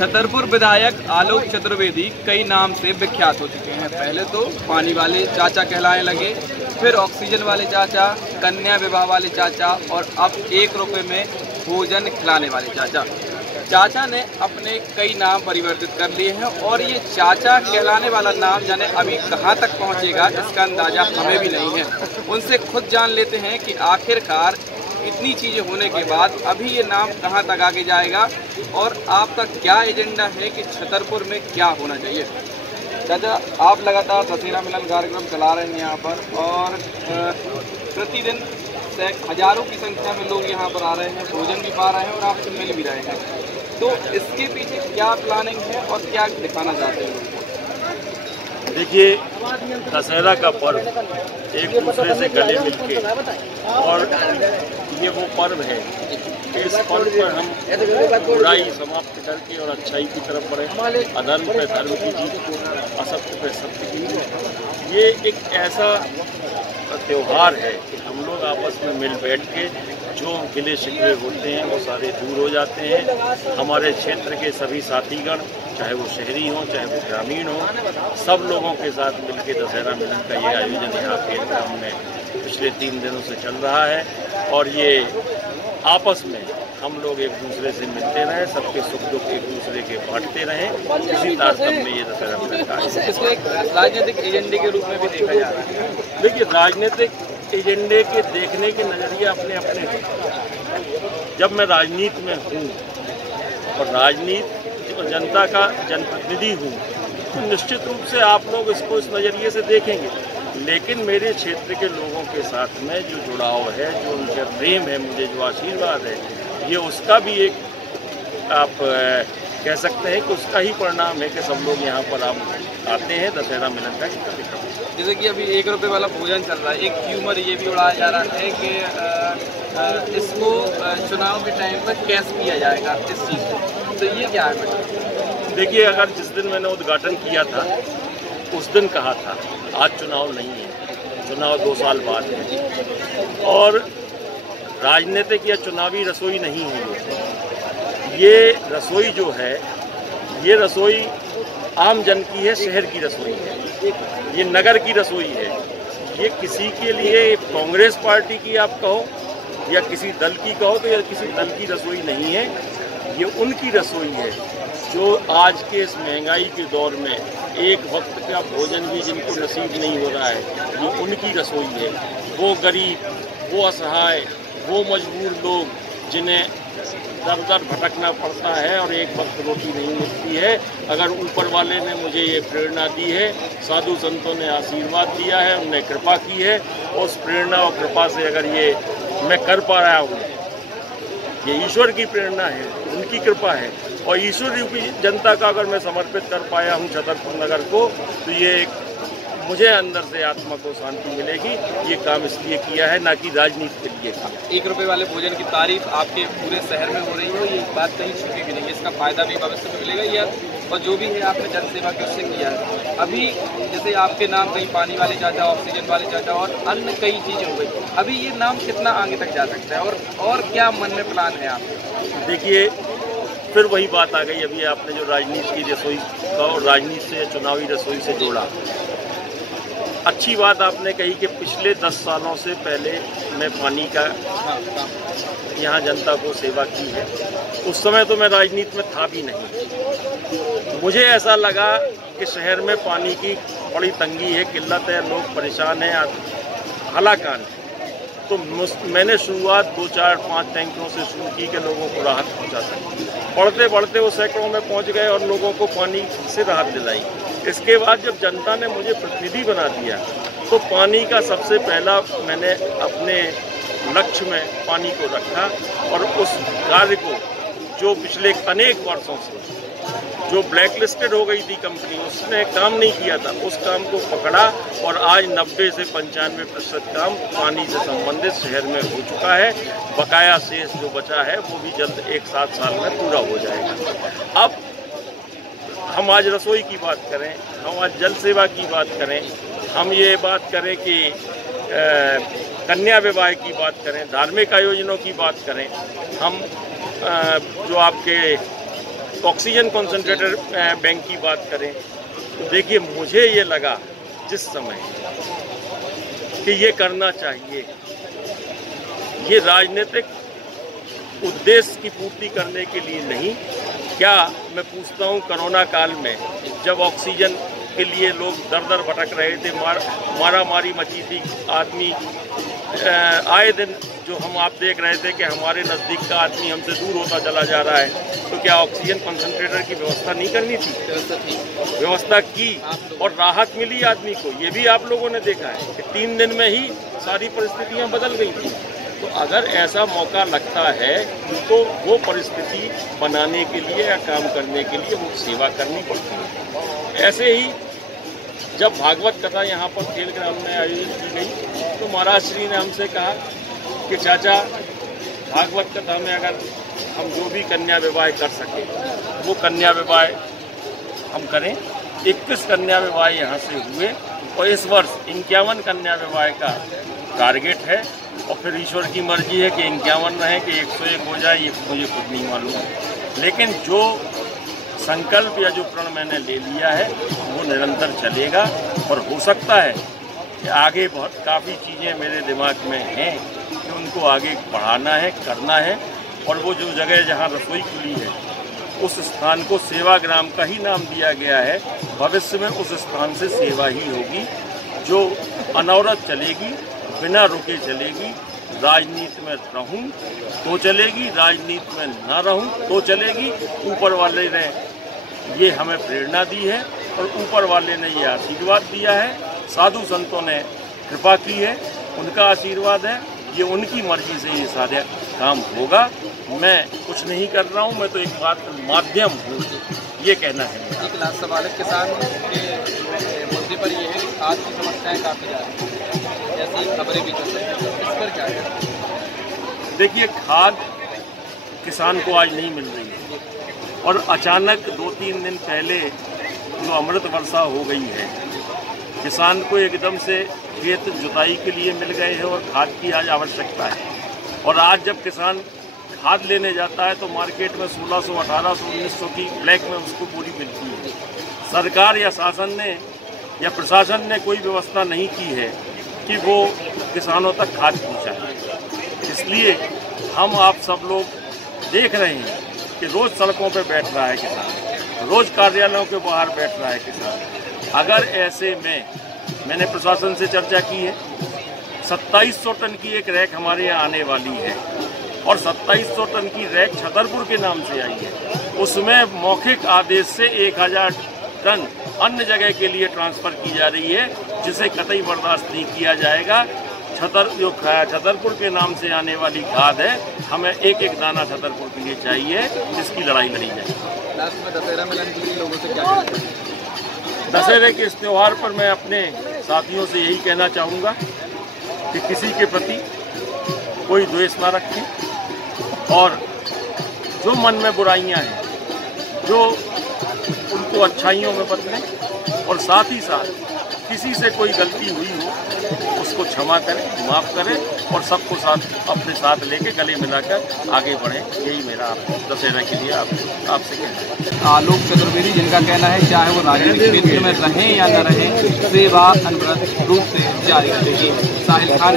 छतरपुर विधायक आलोक चतुर्वेदी कई नाम से विख्यात हो चुके हैं। पहले तो पानी वाले चाचा कहलाने लगे, फिर ऑक्सीजन वाले चाचा, कन्या विवाह वाले चाचा और अब 1 रुपये में भोजन खिलाने वाले चाचा। चाचा ने अपने कई नाम परिवर्तित कर लिए हैं और ये चाचा कहलाने वाला नाम जाने अभी कहाँ तक पहुँचेगा इसका अंदाज़ा हमें भी नहीं है। उनसे खुद जान लेते हैं कि आखिरकार इतनी चीज़ें होने के बाद अभी ये नाम कहाँ तक आगे जाएगा और आपका क्या एजेंडा है कि छतरपुर में क्या होना चाहिए। चाचा, आप लगातार दशहरा मिलन कार्यक्रम चला रहे हैं यहाँ पर और प्रतिदिन हजारों की संख्या में लोग यहाँ पर आ रहे हैं, भोजन भी पा रहे हैं और आपसे मिल भी रहे हैं। तो इसके पीछे क्या प्लानिंग है और क्या दिखाना चाहते हैं? देखिए, दशहरा का पर्व एक दूसरे से गले मिलके और ये वो पर्व है कि इस पर्व पर हम बुराई समाप्त करके और अच्छाई की तरफ बढ़े, अधर्म पे धर्म की जीत, असत्य पे सत्य की जीत। ये एक ऐसा त्यौहार है कि हम लोग आपस में मिल बैठ के जो गिले शिकवे होते हैं वो सारे दूर हो जाते हैं। हमारे क्षेत्र के सभी साथीगण, चाहे वो शहरी हों चाहे वो ग्रामीण हों, सब लोगों के साथ मिलकर दशहरा मिलन का ये आयोजन यहाँ के ग्राम में पिछले 3 दिनों से चल रहा है और ये आपस में हम लोग एक दूसरे से मिलते रहें, सबके सुख दुख एक दूसरे के बांटते रहें, इसी तारतम्य में ये दशहरा मिलन का आयोजन। इसको एक राजनीतिक एजेंडे के रूप में भी देखा जा रहा है। देखिए, राजनीतिक एजेंडे के देखने के नज़रिए अपने अपने हैं। जब मैं राजनीति में हूँ और राजनीति और जनता का जनप्रतिनिधि हूँ तो निश्चित रूप से आप लोग इसको इस नज़रिए से देखेंगे। लेकिन मेरे क्षेत्र के लोगों के साथ में जो जुड़ाव है, जो उनका प्रेम है, मुझे जो आशीर्वाद है, ये उसका भी एक आप कह सकते हैं कि उसका ही परिणाम है कि सब लोग यहाँ पर आप आते हैं दशहरा मिलन का कार्यक्रम। जैसे कि अभी 1 रुपये वाला भोजन चल रहा है, एक ह्यूमर ये भी उड़ाया जा रहा है कि इसको चुनाव के टाइम पर कैश किया जाएगा इस चीज़ को, तो ये क्या है? देखिए, अगर जिस दिन मैंने उद्घाटन किया था उस दिन कहा था आज चुनाव नहीं है, चुनाव 2 साल बाद है और राजनीतिक या चुनावी रसोई नहीं है ये रसोई जो है, ये रसोई आम जन की है, शहर की रसोई है, ये नगर की रसोई है। ये किसी के लिए कांग्रेस पार्टी की आप कहो या किसी दल की कहो तो या किसी दल की रसोई नहीं है, ये उनकी रसोई है जो आज के इस महंगाई के दौर में एक वक्त का भोजन भी जिनको नसीब नहीं हो रहा है, ये उनकी रसोई है। वो गरीब, वो असहाय, वो मजबूर लोग जिन्हें दर दर भटकना पड़ता है और एक वक्त रोटी नहीं मिलती है, अगर ऊपर वाले ने मुझे ये प्रेरणा दी है, साधु संतों ने आशीर्वाद दिया है, उन्हें कृपा की है, उस प्रेरणा और कृपा से अगर ये मैं कर पा रहा हूँ, ये ईश्वर की प्रेरणा है, उनकी कृपा है और ईश्वर रूपी जनता का अगर मैं समर्पित कर पाया हूँ छतरपुर नगर को, तो ये एक मुझे अंदर से आत्मा को शांति मिलेगी। ये काम इसलिए किया है, ना कि राजनीति के लिए। 1 रुपये वाले भोजन की तारीफ आपके पूरे शहर में हो रही है, ये बात कहीं छुपी भी नहीं है, इसका फायदा भी भविष्य में मिलेगा या और जो भी है आपने जनसेवा की उससे किया है। अभी जैसे आपके नाम कहीं पानी वाले चाचा, ऑक्सीजन वाले चाचा और अन्य कई चीज़ें हो गई, अभी ये नाम कितना आगे तक जा सकता है और क्या मन में प्लान है आपके? देखिए, फिर वही बात आ गई, अभी आपने जो राजनीति की रसोई का और राजनीति से चुनावी रसोई से जोड़ा। अच्छी बात आपने कही कि पिछले 10 सालों से पहले मैं पानी का यहाँ जनता को सेवा की है। उस समय तो मैं राजनीति में था भी नहीं। मुझे ऐसा लगा कि शहर में पानी की बड़ी तंगी है, किल्लत है, लोग परेशान हैं, हलाकान। तो मैंने शुरुआत 2, 4, 5 टैंकरों से शुरू की कि लोगों को राहत पहुँचा सकें। बढ़ते बढ़ते वो सैकड़ों में पहुँच गए और लोगों को पानी से राहत दिलाई। इसके बाद जब जनता ने मुझे प्रतिनिधि बना दिया तो पानी का सबसे पहला मैंने अपने लक्ष्य में पानी को रखा और उस कार्य को जो पिछले अनेक वर्षों से जो ब्लैक लिस्टेड हो गई थी कंपनी, उसने काम नहीं किया था, उस काम को पकड़ा और आज 90 से 95% काम पानी से संबंधित शहर में हो चुका है। बकाया शेष जो बचा है वो भी जल्द 1-7 साल में पूरा हो जाएगा। अब हम आज रसोई की बात करें, हम आज जल सेवा की बात करें, हम ये बात करें कि कन्या विवाह की बात करें, धार्मिक आयोजनों की बात करें, हम जो आपके ऑक्सीजन कॉन्सेंट्रेटर बैंक की बात करें तो देखिए, मुझे ये लगा जिस समय कि ये करना चाहिए, ये राजनीतिक उद्देश्य की पूर्ति करने के लिए नहीं। क्या मैं पूछता हूँ, कोरोना काल में जब ऑक्सीजन के लिए लोग दर दर भटक रहे थे, मारा मारी मची थी, आदमी आए दिन जो हम आप देख रहे थे कि हमारे नज़दीक का आदमी हमसे दूर होता चला जा रहा है, तो क्या ऑक्सीजन कंसंट्रेटर की व्यवस्था नहीं करनी थी? व्यवस्था की और राहत मिली आदमी को। ये भी आप लोगों ने देखा है कि 3 दिन में ही सारी परिस्थितियां बदल गई थी। तो अगर ऐसा मौका लगता है तो वो परिस्थिति बनाने के लिए या काम करने के लिए वो सेवा करनी पड़ती है। ऐसे ही जब भागवत कथा यहाँ पर खेल ग्राउंड में आयोजित की गई तो महाराज श्री ने हमसे कहा कि चाचा, भागवत कथा में अगर हम जो भी कन्या विवाह कर सकें वो कन्या विवाह हम करें। 21 कन्या विवाह यहाँ से हुए और इस वर्ष 51 कन्या विवाह का टारगेट है। और फिर ईश्वर की मर्जी है कि 51 रहे कि 101 हो जाए, ये मुझे खुद नहीं मालूम। लेकिन जो संकल्प या जो प्रण मैंने ले लिया है वो निरंतर चलेगा। और हो सकता है कि आगे बहुत काफ़ी चीज़ें मेरे दिमाग में हैं कि उनको आगे बढ़ाना है, करना है। और वो जो जगह जहाँ रसोई खुली है उस स्थान को सेवाग्राम का ही नाम दिया गया है। भविष्य में उस स्थान से सेवा ही होगी जो अनवरत चलेगी, बिना रुके चलेगी। राजनीति में रहूं तो चलेगी, राजनीति में ना रहूं तो चलेगी। ऊपर वाले ने ये हमें प्रेरणा दी है और ऊपर वाले ने ये आशीर्वाद दिया है, साधु संतों ने कृपा की है, उनका आशीर्वाद है। ये उनकी मर्जी से ये सारे काम होगा। मैं कुछ नहीं कर रहा हूँ, मैं तो एक बात माध्यम हूँ, ये कहना है। एक लास्ट सवाल है, किसान के मुद्दे पर ये है कि आज की समस्याएं काफ़ी ज़्यादा हैं, जैसी खबरें भी चल रही हैं, इस पर क्या है? देखिए, खाद किसान को आज नहीं मिल रही है और अचानक 2-3 दिन पहले जो अमृत वर्षा हो गई है, किसान को एकदम से खेत जुताई के लिए मिल गए हैं और खाद की आज आवश्यकता है। और आज जब किसान खाद लेने जाता है तो मार्केट में 1600, 1800, 1900 की ब्लैक में उसको पूरी मिलती है। सरकार या शासन ने या प्रशासन ने कोई व्यवस्था नहीं की है कि वो किसानों तक खाद पहुँचाए। इसलिए हम आप सब लोग देख रहे हैं कि रोज़ सड़कों पर बैठ रहा है किसान, रोज़ कार्यालयों के बाहर बैठ रहा है किसान। अगर ऐसे में मैंने प्रशासन से चर्चा की है, 2700 टन की एक रैक हमारे यहाँ आने वाली है और 2700 टन की रैक छतरपुर के नाम से आई है। उसमें मौखिक आदेश से 1000 टन अन्य जगह के लिए ट्रांसफ़र की जा रही है, जिसे कतई बर्दाश्त नहीं किया जाएगा। छतरपुर के नाम से आने वाली खाद है, हमें एक एक दाना छतरपुर के लिए चाहिए, जिसकी लड़ाई लड़ी जाए। लास्ट में दशहरा मिलन के लिए लोगों से क्या कहना चाहिए? दशहरे के इस त्यौहार पर मैं अपने साथियों से यही कहना चाहूँगा कि किसी के प्रति कोई द्वेष ना रखें और जो मन में बुराइयां हैं, जो उनको अच्छाइयों में बदलें और साथ ही साथ किसी से कोई गलती हुई हो उसको क्षमा करें, माफ़ करें और सबको साथ अपने साथ लेके गले मिलाकर आगे बढ़ें। यही मेरा दशहरा के लिए आपसे कहना है। आलोक चतुर्वेदी, जिनका कहना है चाहे वो राजनीतिक क्षेत्र में रहें या न रहें, सेवा अनवरत रूप से जारी रहेगी। साहिल खान